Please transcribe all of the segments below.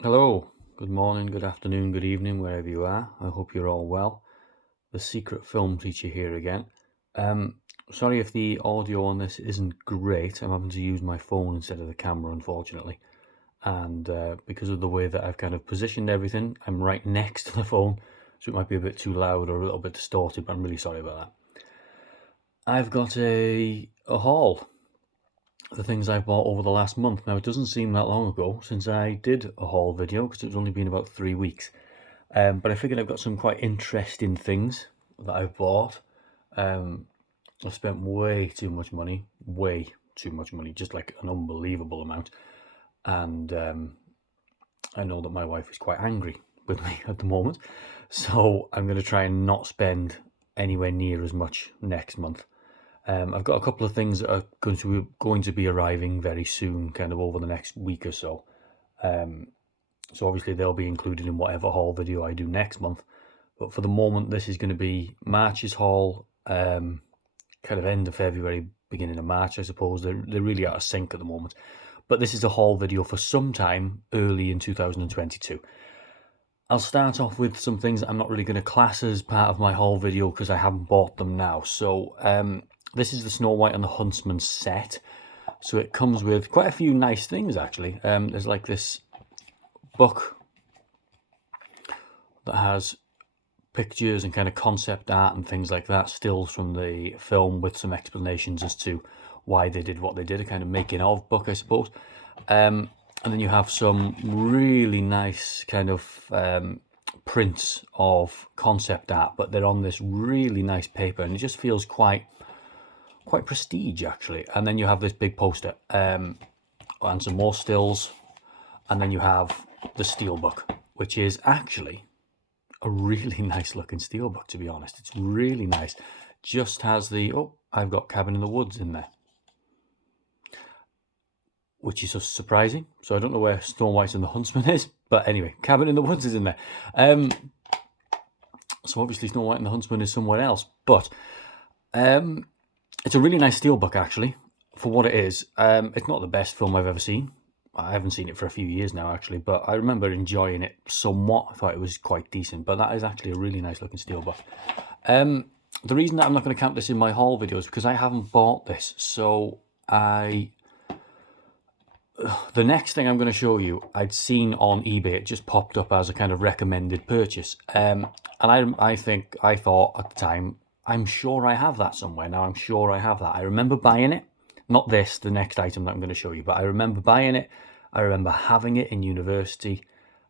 Hello, good morning, good afternoon, good evening, wherever you are. I hope you're all well. The secret film teacher here again. Um, Sorry if the audio on this isn't great. I'm having to use my phone instead of the camera, unfortunately. And because of the way that I've kind of positioned everything, I'm right next to the phone, so it might be a bit too loud or a little bit distorted, but I'm really sorry about that. I've got a haul. The things I've bought over the last month. Now, it doesn't seem that long ago since I did a haul video because it's only been about 3 weeks. But I figured I've got some quite interesting things that I've bought. I've spent way too much money, just like an unbelievable amount. And I know that my wife is quite angry with me at the moment. So I'm going to try and not spend anywhere near as much next month. I've got a couple of things that are going to be arriving very soon, kind of over the next week or so. So obviously they'll be included in whatever haul video I do next month. But for the moment, this is going to be March's haul, kind of end of February, beginning of March, I suppose. They're really out of sync at the moment. But this is a haul video for some time early in 2022. I'll start off with some things that I'm not really going to class as part of my haul video because I haven't bought them now. So this is the Snow White and the Huntsman set. So it comes with quite a few nice things, actually. There's like this book that has pictures and kind of concept art and things like that, stills from the film with some explanations as to why they did what they did, a kind of making of book, I suppose. And then you have some really nice kind of prints of concept art, but they're on this really nice paper, and it just feels quite prestige, actually. And then you have this big poster and some more stills, and then you have the steelbook, which is actually a really nice looking steelbook, to be honest. It's really nice. Just has the, I've got Cabin in the Woods in there, which is just surprising. So I don't know where Snow White and the Huntsman is, but anyway, Cabin in the Woods is in there. So obviously Snow White and the Huntsman is somewhere else, but it's a really nice steelbook, actually, for what it is. It's not the best film I've ever seen. I haven't seen it for a few years now, actually, but I remember enjoying it somewhat. I thought it was quite decent, but that is actually a really nice looking steelbook. The reason that I'm not going to count this in my haul video is because I haven't bought this. So the next thing I'm going to show you, I'd seen on eBay. It just popped up as a kind of recommended purchase. And I thought at the time, I'm sure I have that somewhere. Now I'm sure I have that. I remember buying it. Not this, the next item that I'm going to show you, but I remember buying it. I remember having it in university,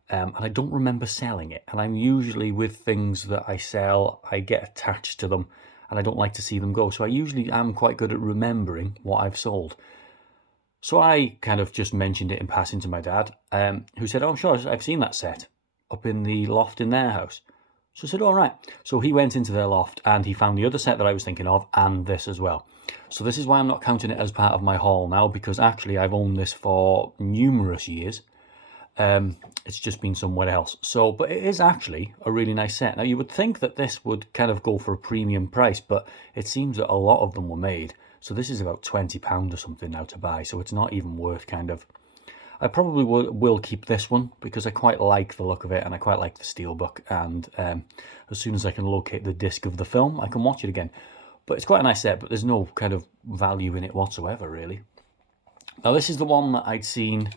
and I don't remember selling it. And I'm usually, with things that I sell, I get attached to them, and I don't like to see them go. So I usually am quite good at remembering what I've sold. So I kind of just mentioned it in passing to my dad, who said, "Oh, sure, I've seen that set up in the loft in their house." So I said, "All right." So he went into their loft and he found the other set that I was thinking of and this as well. So this is why I'm not counting it as part of my haul now, because actually I've owned this for numerous years. It's just been somewhere else. So, but it is actually a really nice set. Now you would think that this would kind of go for a premium price, but it seems that a lot of them were made. So this is about £20 or something now to buy. So it's not even worth kind of, I probably will keep this one because I quite like the look of it and I quite like the steelbook. And as soon as I can locate the disc of the film, I can watch it again. But it's quite a nice set, but there's no kind of value in it whatsoever, really. Now, this is the one that I'd seen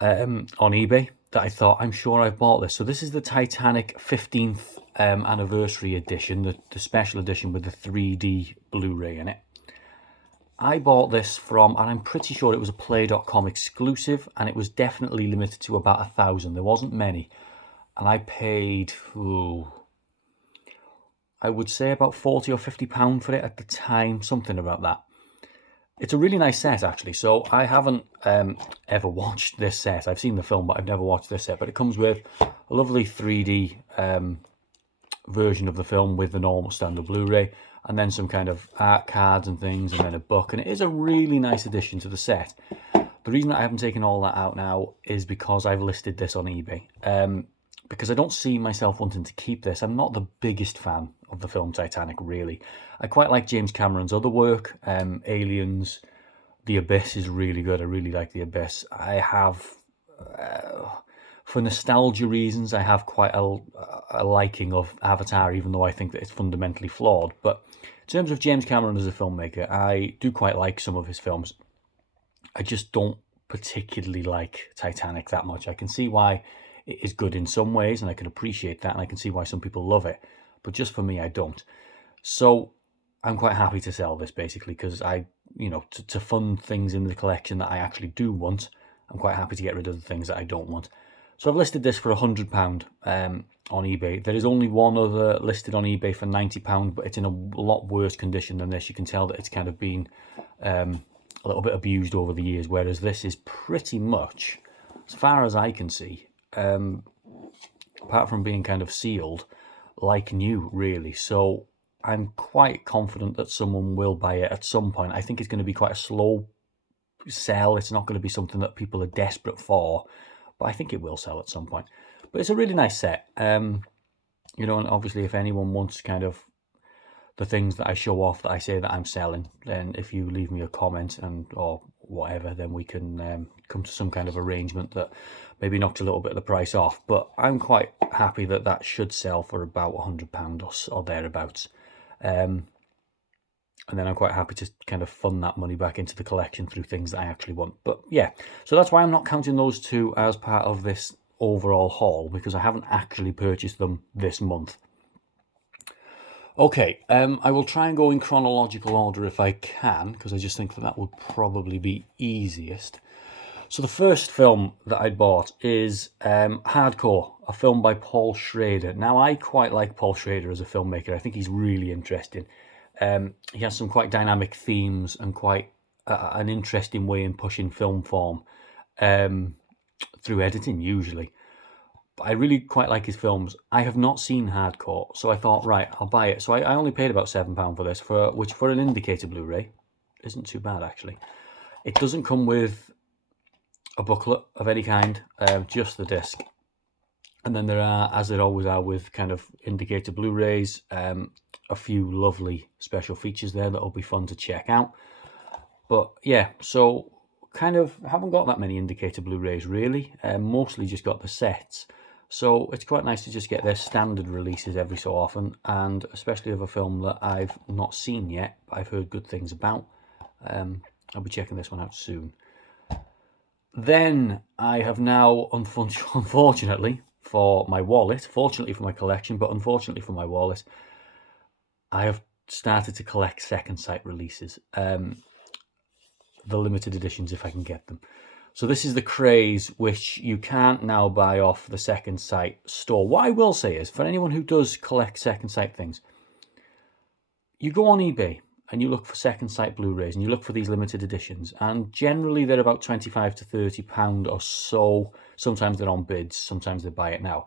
on eBay that I thought, I'm sure I've bought this. So this is the Titanic 15th anniversary edition, the special edition with the 3D Blu-ray in it. I bought this from, and I'm pretty sure it was a Play.com exclusive, and it was definitely limited to about 1,000. There wasn't many. And I paid, I would say about 40 or 50 pound for it at the time, something about that. It's a really nice set, actually. So I haven't ever watched this set. I've seen the film, but I've never watched this set. But it comes with a lovely 3D version of the film with the normal standard Blu-ray, and then some kind of art cards and things, and then a book. And it is a really nice addition to the set. The reason that I haven't taken all that out now is because I've listed this on eBay. Because I don't see myself wanting to keep this. I'm not the biggest fan of the film Titanic, really. I quite like James Cameron's other work. Aliens, The Abyss is really good. I really like The Abyss. I have for nostalgia reasons, I have quite a liking of Avatar, even though I think that it's fundamentally flawed. But in terms of James Cameron as a filmmaker, I do quite like some of his films. I just don't particularly like Titanic that much. I can see why it is good in some ways, and I can appreciate that, and I can see why some people love it. But just for me, I don't. So I'm quite happy to sell this, basically, because to fund things in the collection that I actually do want, I'm quite happy to get rid of the things that I don't want. So I've listed this for £100 on eBay. There is only one other listed on eBay for £90, but it's in a lot worse condition than this. You can tell that it's kind of been a little bit abused over the years, whereas this is pretty much, as far as I can see, apart from being kind of sealed, like new, really. So I'm quite confident that someone will buy it at some point. I think it's going to be quite a slow sell. It's not going to be something that people are desperate for, but I think it will sell at some point. But it's a really nice set. And obviously if anyone wants kind of the things that I show off that I say that I'm selling, then if you leave me a comment or whatever, then we can come to some kind of arrangement that maybe knocks a little bit of the price off. But I'm quite happy that should sell for about £100 or thereabouts. And then I'm quite happy to kind of fund that money back into the collection through things that I actually want. But yeah, so that's why I'm not counting those two as part of this overall haul, because I haven't actually purchased them this month. Okay, I will try and go in chronological order if I can, because I just think that would probably be easiest. So the first film that I bought is Hardcore, a film by Paul Schrader. Now, I quite like Paul Schrader as a filmmaker. I think he's really interesting. He has some quite dynamic themes and quite an interesting way in pushing film form through editing, usually. But I really quite like his films. I have not seen Hardcore, so I thought, right, I'll buy it. So I only paid about £7 for this, which for an indicator Blu-ray isn't too bad, actually. It doesn't come with a booklet of any kind, just the disc. And then there are, as there always are with kind of indicator Blu-rays, a few lovely special features there that'll be fun to check out. But yeah, so kind of haven't got that many indicator Blu-rays really, mostly just got the sets. So it's quite nice to just get their standard releases every so often, and especially of a film that I've not seen yet, but I've heard good things about. I'll be checking this one out soon. Then I have now, unfortunately for my wallet, fortunately for my collection, but unfortunately for my wallet, I have started to collect second sight releases, the limited editions if I can get them. So this is the craze, which you can't now buy off the Second Sight store. What I will say is, for anyone who does collect Second Sight things, you go on eBay and you look for Second Sight Blu-rays and you look for these limited editions, and generally they're about £25 to £30 or so. Sometimes they're on bids, sometimes they buy it now.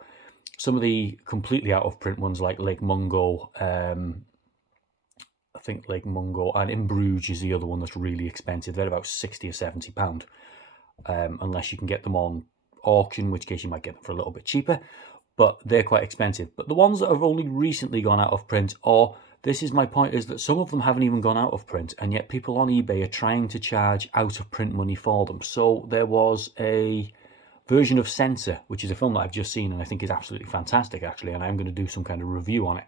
Some of the completely out of print ones like Lake Mungo, I think Lake Mungo, and In Bruges is the other one that's really expensive. They're about £60 or £70. Unless you can get them on auction, in which case you might get them for a little bit cheaper, but they're quite expensive. But the ones that have only recently gone out of print, or this is my point, is that some of them haven't even gone out of print, and yet people on eBay are trying to charge out of print money for them. So there was a version of Censor, which is a film that I've just seen and I think is absolutely fantastic actually, and I'm going to do some kind of review on it.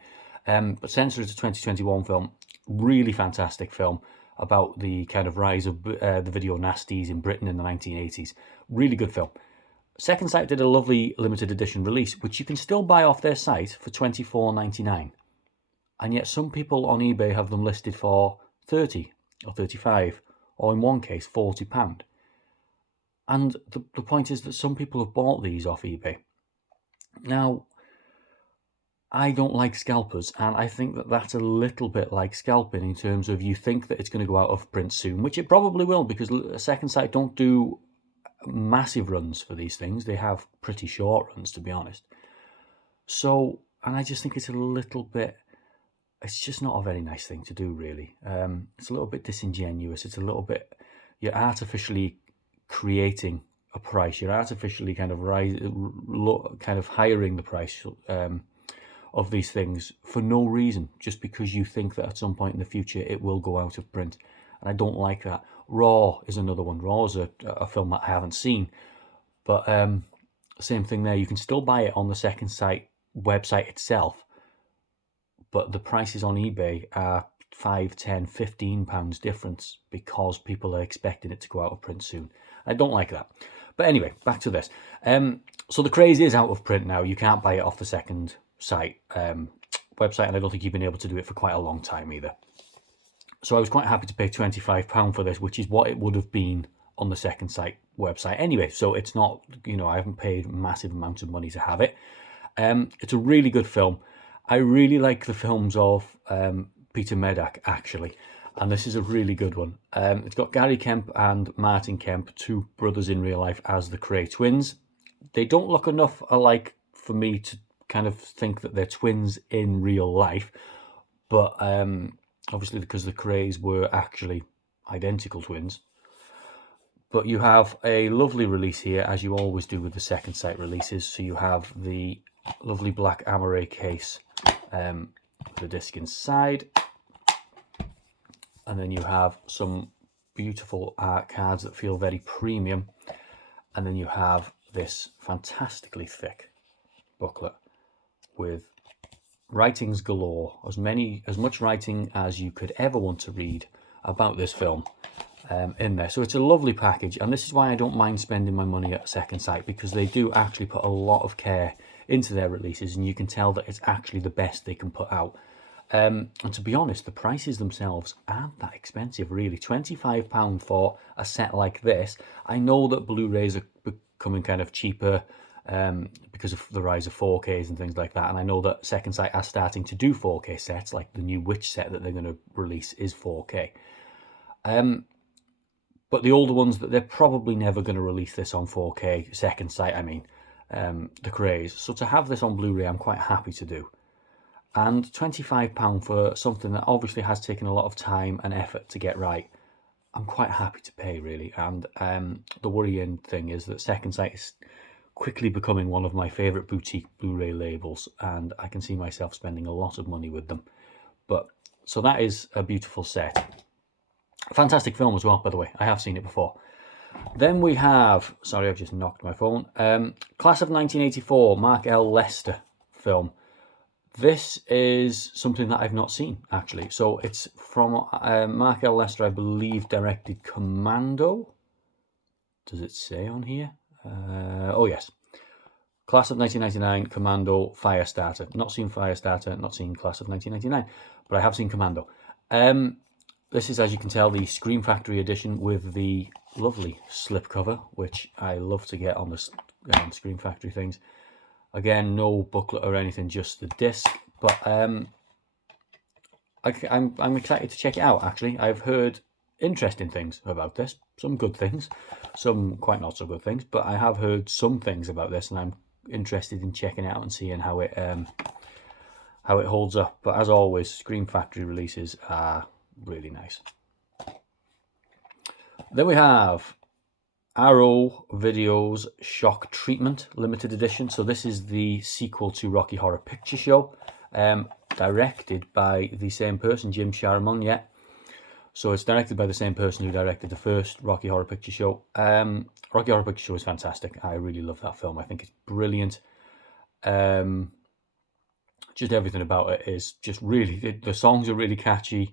But Censor is a 2021 film, really fantastic film, about the kind of rise of the video nasties in Britain in the 1980s. Really good film. Second Sight did a lovely limited edition release, which you can still buy off their site for £24.99. And yet some people on eBay have them listed for £30 or £35, or in one case, £40. And the point is that some people have bought these off eBay. Now, I don't like scalpers, and I think that that's a little bit like scalping in terms of you think that it's going to go out of print soon, which it probably will, because Second Sight don't do massive runs for these things. They have pretty short runs, to be honest. So, and I just think it's a little bit, it's just not a very nice thing to do, really. It's a little bit disingenuous. It's a little bit, you're artificially creating a price. You're artificially kind of hiring the price of these things for no reason, just because you think that at some point in the future it will go out of print. And I don't like that. Raw is another one. Raw is a film that I haven't seen, But same thing there. You can still buy it on the second site website itself, but the prices on eBay are £5, £10, £15 difference because people are expecting it to go out of print soon. I don't like that. But anyway, back to this. So the Craze is out of print now. You can't buy it off the second site website, and I don't think you've been able to do it for quite a long time either. So I was quite happy to pay £25 for this, which is what it would have been on the second site website anyway. So it's not, I haven't paid massive amounts of money to have it. It's a really good film. I really like the films of Peter Medak, actually, and this is a really good one. It's got Gary Kemp and Martin Kemp, two brothers in real life, as the Cray twins. They don't look enough alike for me to kind of think that they're twins in real life, but obviously because the Crays were actually identical twins. But you have a lovely release here, as you always do with the second site releases. So you have the lovely black Amaray case, the disc inside, and then you have some beautiful art cards that feel very premium, and then you have this fantastically thick booklet with writings galore, as much writing as you could ever want to read about this film in there. So it's a lovely package, and this is why I don't mind spending my money at a second site, because they do actually put a lot of care into their releases, and you can tell that it's actually the best they can put out. And to be honest, the prices themselves aren't that expensive, really. £25 for a set like this. I know that Blu-rays are becoming kind of cheaper because of the rise of 4Ks and things like that, and I know that second site are starting to do 4K sets, like the new Witch set that they're going to release is 4K. But the older ones, that they're probably never going to release this on 4K second site, I mean, the Craze. So to have this on Blu-ray, I'm quite happy to do. And £25 for something that obviously has taken a lot of time and effort to get right, I'm quite happy to pay, really. And the worrying thing is that second site is quickly becoming one of my favourite boutique Blu-ray labels, and I can see myself spending a lot of money with them. But so that is a beautiful set. A fantastic film as well, by the way. I have seen it before. Then we have, sorry, I've just knocked my phone. Class of 1984, Mark L. Lester film. This is something that I've not seen, actually. So it's from Mark L. Lester, I believe, directed Commando. Does it say on here? Oh, yes. Class of 1999, Commando, Firestarter. Not seen Firestarter, not seen Class of 1999, but I have seen Commando. This is, as you can tell, the Scream Factory edition with the lovely slipcover, which I love to get on the Scream Factory things. Again, no booklet or anything, just the disc. But I'm excited to check it out, actually. I've heard interesting things about this. Some good things, some quite not so good things. But I have heard some things about this, and I'm interested in checking it out and seeing how it holds up. But as always, Scream Factory releases are really nice. Then we have Arrow Video's Shock Treatment limited edition. So this is the sequel to Rocky Horror Picture Show, directed by the same person, Jim Sharman. Yeah, so it's directed by the same person who directed the first Rocky Horror Picture Show. Rocky Horror Picture Show is fantastic. I really love that film. I think it's brilliant. Just everything about it is just really, the songs are really catchy.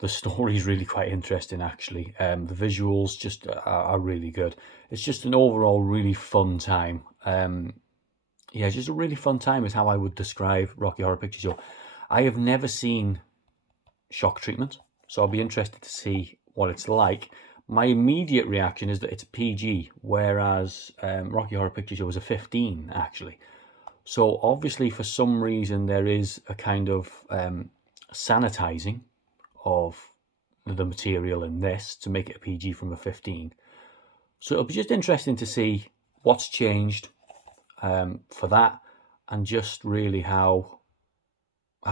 The story is really quite interesting, actually. The visuals just are really good. It's just an overall really fun time. Yeah, just a really fun time is how I would describe Rocky Horror Picture Show. I have never seen Shock Treatment, so I'll be interested to see what it's like. My immediate reaction is that it's a PG, whereas Rocky Horror Picture Show is a 15, actually. So obviously, for some reason, there is a kind of sanitizing of the material in this to make it a PG from a 15. So it'll be just interesting to see what's changed for that, and just really how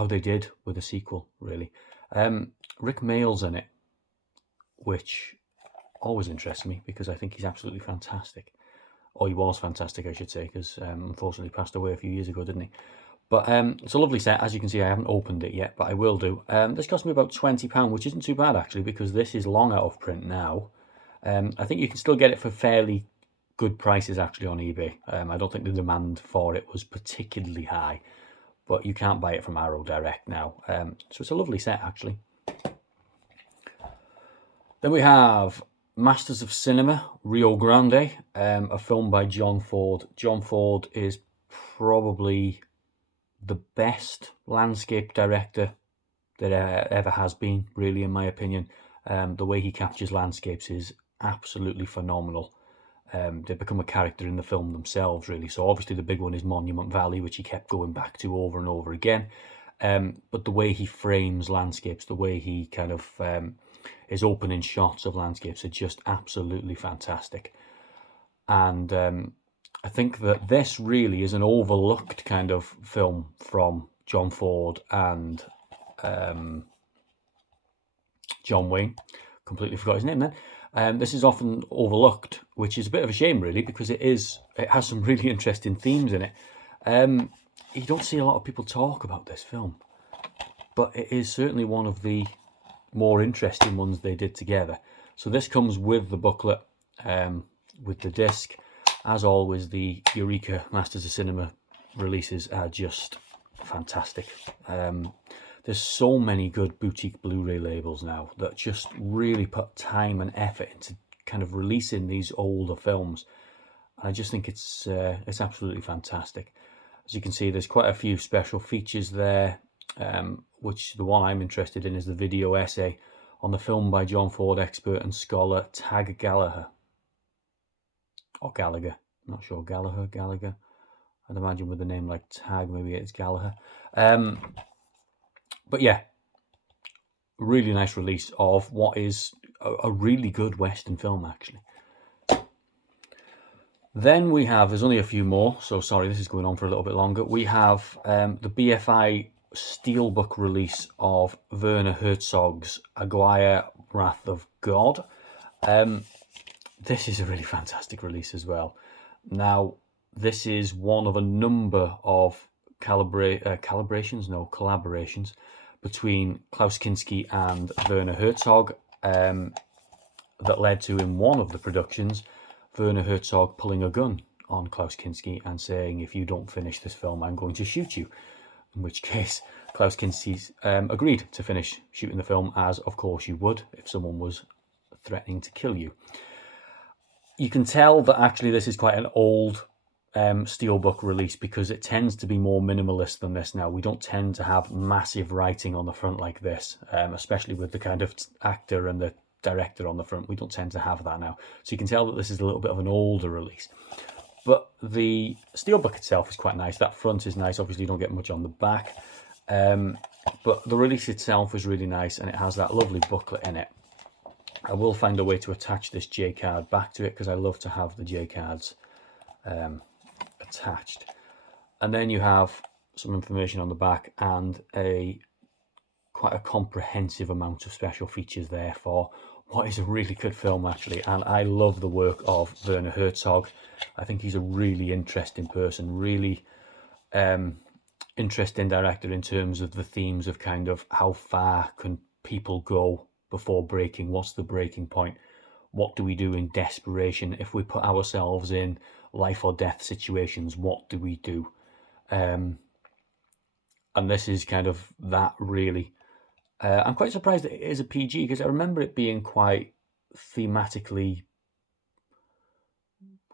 they did with the sequel, really. Rick Mayall's in it, which always interests me because I think he's absolutely fantastic. Or he was fantastic, I should say, because unfortunately passed away a few years ago, didn't he? But it's a lovely set. As you can see, I haven't opened it yet, but I will do. This cost me about £20, which isn't too bad, actually, because this is long out of print now. I think you can still get it for fairly good prices actually on eBay. I don't think the demand for it was particularly high, but you can't buy it from Arrow Direct now. So it's a lovely set actually. Then we have Masters of Cinema, Rio Grande, a film by John Ford. John Ford is probably the best landscape director that ever has been, really, in my opinion. The way he captures landscapes is absolutely phenomenal. They become a character in the film themselves, really. So obviously the big one is Monument Valley, which he kept going back to over and over again. But the way he frames landscapes, the way he kind of his opening shots of landscapes are just absolutely fantastic. And I think that this really is an overlooked kind of film from John Ford and John Wayne. Completely forgot his name then. This is often overlooked, which is a bit of a shame, really, because it has some really interesting themes in it. You don't see a lot of people talk about this film, but it is certainly one of the more interesting ones they did together. So this comes with the booklet, with the disc. As always, the Eureka Masters of Cinema releases are just fantastic. There's so many good boutique Blu-ray labels now that just really put time and effort into kind of releasing these older films. I just think it's absolutely fantastic. As you can see, there's quite a few special features there, which the one I'm interested in is the video essay on the film by John Ford expert and scholar Tag Gallagher. Or Gallagher, not sure. Gallagher. I'd imagine with a name like Tag, maybe it's Gallagher. But yeah, really nice release of what is a really good Western film, actually. Then we have, there's only a few more, so sorry, this is going on for a little bit longer. We have the BFI Steelbook release of Werner Herzog's Aguirre Wrath of God. This is a really fantastic release as well. Now, this is one of a number of collaborations between Klaus Kinski and Werner Herzog that led to, in one of the productions, Werner Herzog pulling a gun on Klaus Kinski and saying, if you don't finish this film, I'm going to shoot you. In which case, Klaus Kinski agreed to finish shooting the film, as of course you would if someone was threatening to kill you. You can tell that actually this is quite an old steelbook release because it tends to be more minimalist than this now. We don't tend to have massive writing on the front like this, especially with the kind of actor and the director on the front. We don't tend to have that now. So you can tell that this is a little bit of an older release. But the steelbook itself is quite nice. That front is nice. Obviously you don't get much on the back. But the release itself is really nice, and it has that lovely booklet in it. I will find a way to attach this J-card back to it because I love to have the J-cards attached. And then you have some information on the back and quite a comprehensive amount of special features there for what is a really good film, actually. And I love the work of Werner Herzog. I think he's a really interesting person, really interesting director in terms of the themes of kind of how far can people go before breaking. What's the breaking point? What do we do in desperation? If we put ourselves in life or death situations, what do we do? And this is kind of that, really. I'm quite surprised that it is a PG because I remember it being quite thematically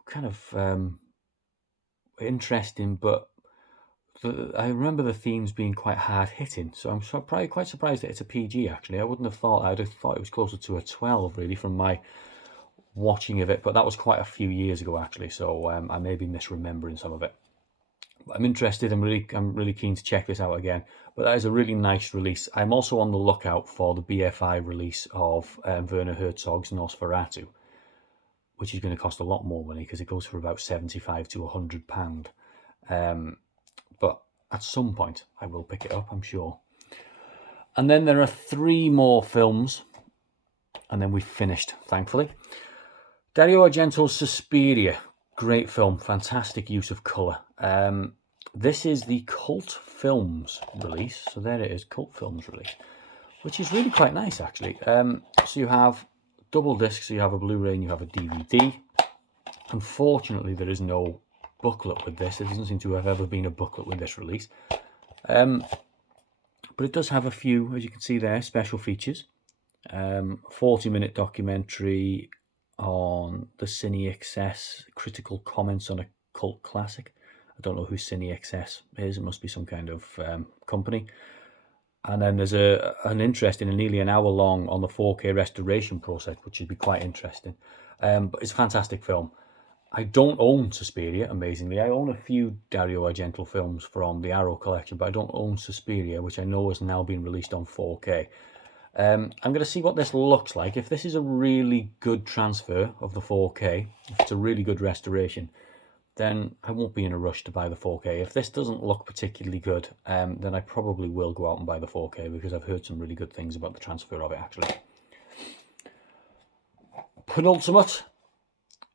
kind of interesting, but I remember the themes being quite hard hitting. So I'm probably quite surprised that it's a PG, actually. I wouldn't have thought, I'd have thought it was closer to a 12, really, from my watching of it, but that was quite a few years ago, actually. So I may be misremembering some of it. But I'm interested. I'm really keen to check this out again. But that is a really nice release. I'm also on the lookout for the BFI release of Werner Herzog's Nosferatu, which is going to cost a lot more money because it goes for about £75 to £100. But at some point I will pick it up, I'm sure. And then there are 3 more films, and then we've finished, thankfully. Dario Argento's Suspiria. Great film, fantastic use of colour. This is the Cult Films release. So there it is, Cult Films release, which is really quite nice, actually. So you have double discs, so you have a Blu-ray and you have a DVD. Unfortunately, there is no booklet with this. There doesn't seem to have ever been a booklet with this release. But it does have a few, as you can see there, special features. 40-minute documentary on the Cine Excess, critical comments on a cult classic. I don't know who Cine Excess is. It must be some kind of company. And then there's an interesting and nearly an hour long on the 4K restoration process, which should be quite interesting. But it's a fantastic film. I don't own Suspiria, amazingly. I own a few Dario Argento films from the Arrow collection, but I don't own Suspiria, which I know has now been released on 4K. I'm going to see what this looks like. If this is a really good transfer of the 4K, if it's a really good restoration, then I won't be in a rush to buy the 4K. If this doesn't look particularly good, then I probably will go out and buy the 4K, because I've heard some really good things about the transfer of it, actually. Penultimate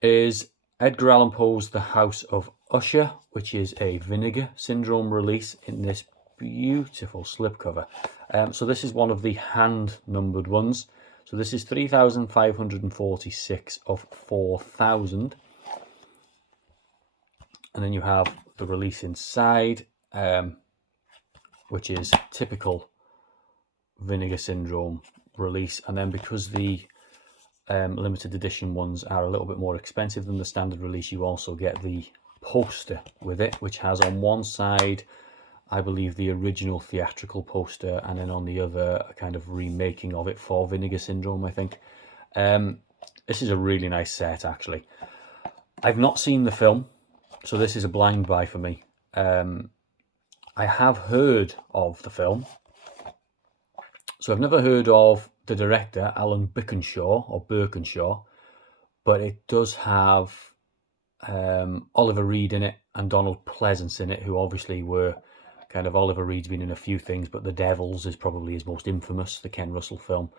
is Edgar Allan Poe's The House of Usher, which is a Vinegar Syndrome release in this beautiful slipcover. So this is one of the hand-numbered ones. So this is 3,546 of 4,000. And then you have the release inside, which is typical Vinegar Syndrome release. And then because the limited edition ones are a little bit more expensive than the standard release, you also get the poster with it, which has on one side, I believe, the original theatrical poster, and then on the other, a kind of remaking of it for Vinegar Syndrome, I think. This is a really nice set, actually. I've not seen the film, so this is a blind buy for me. I have heard of the film. So I've never heard of the director, Alan Birkinshaw, but it does have Oliver Reed in it and Donald Pleasance in it, who obviously were kind of, Oliver Reed's been in a few things, but The Devils is probably his most infamous, the Ken Russell film.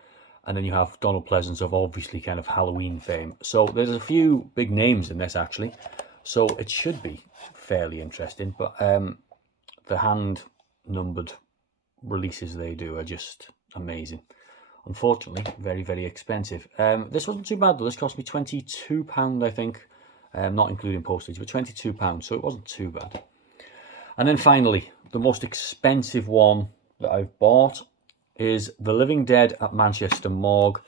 And then you have Donald Pleasance of obviously kind of Halloween fame. So there's a few big names in this, actually. So it should be fairly interesting. But the hand-numbered releases they do are just amazing. Unfortunately, very, very expensive. This wasn't too bad, though. This cost me £22, I think. Not including postage, but £22. So it wasn't too bad. And then finally, the most expensive one that I've bought is The Living Dead at Manchester Morgue,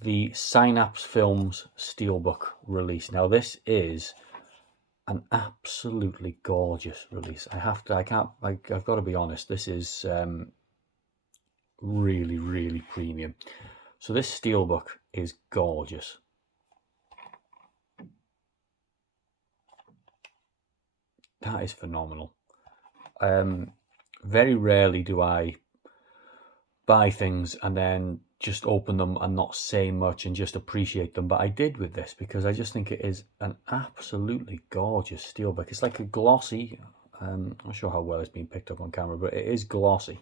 the Synapse Films Steelbook release. Now, this is an absolutely gorgeous release. I've got to be honest, this is really, really premium. So this steelbook is gorgeous. That is phenomenal. Very rarely do I buy things and then just open them and not say much and just appreciate them, but I did with this because I just think it is an absolutely gorgeous steelbook. It's like a glossy, I'm not sure how well it's been picked up on camera, but it is glossy,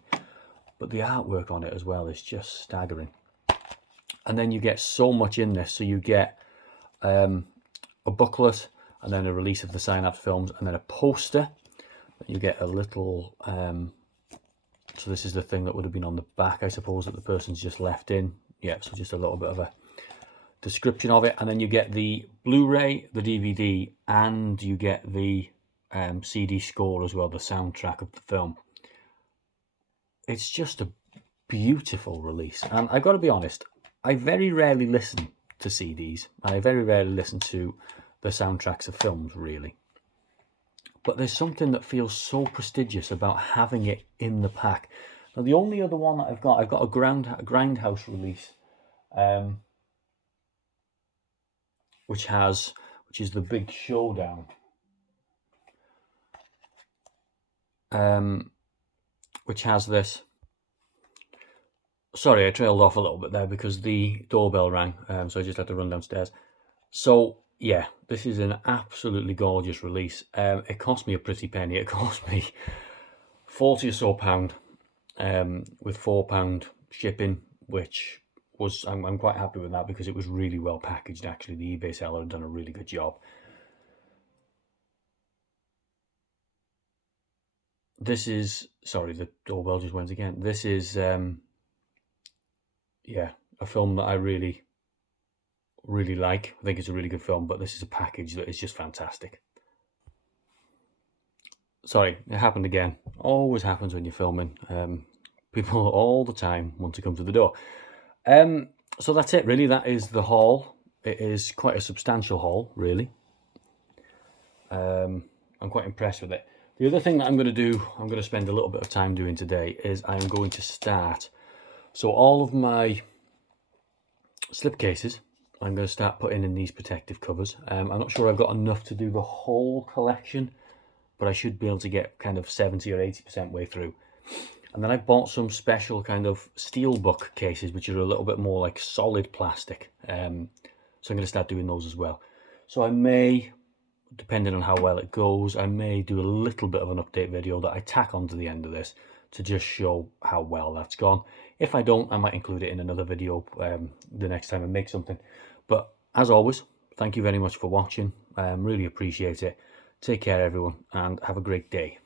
but the artwork on it as well is just staggering. And then you get so much in this. So you get a booklet, and then a release of the Synapse films, and then a poster. You get a little so this is the thing that would have been on the back, I suppose, that the person's just left in. Yeah, so just a little bit of a description of it. And then you get the Blu-ray, the DVD, and you get the CD score as well, the soundtrack of the film. It's just a beautiful release. And I've got to be honest, I very rarely listen to CDs. I very rarely listen to the soundtracks of films, really. But there's something that feels so prestigious about having it in the pack. Now, the only other one that I've got a Grindhouse release, which is the Big Showdown, which has this. Sorry, I trailed off a little bit there because the doorbell rang, so I just had to run downstairs. So yeah, this is an absolutely gorgeous release. It cost me a pretty penny. It cost me £40 or so, with £4 shipping, which was, I'm quite happy with that because it was really well packaged. Actually, the eBay seller had done a really good job. This is, sorry, the doorbell just went again. This is, yeah, a film that I really really like. I think it's a really good film, but this is a package that is just fantastic. Sorry, it happened again. Always happens when you're filming. People all the time want to come to the door. So that's it, really. That is the haul. It is quite a substantial haul, really. I'm quite impressed with it. The other thing that I'm going to do, I'm going to spend a little bit of time doing today, is I'm going to start. So all of my slipcases, I'm going to start putting in these protective covers. I'm not sure I've got enough to do the whole collection, but I should be able to get kind of 70 or 80% way through. And then I bought some special kind of steelbook cases, which are a little bit more like solid plastic. So I'm going to start doing those as well. So I may, depending on how well it goes, I may do a little bit of an update video that I tack onto the end of this to just show how well that's gone. If I don't, I might include it in another video the next time I make something. But as always, thank you very much for watching. Really appreciate it. Take care, everyone, and have a great day.